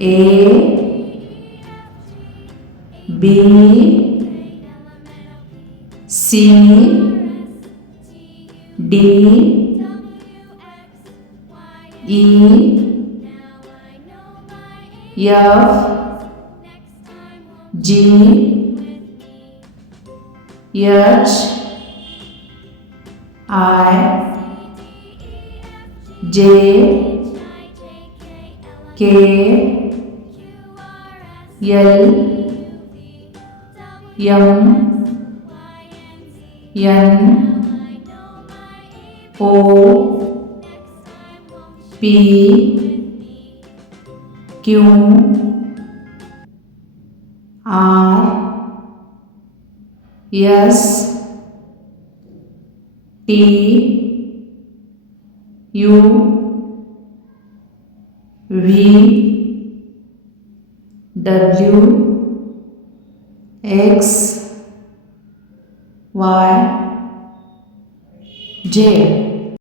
A B C D E F G H I J K L M N O P Q R S T U V W X Y J.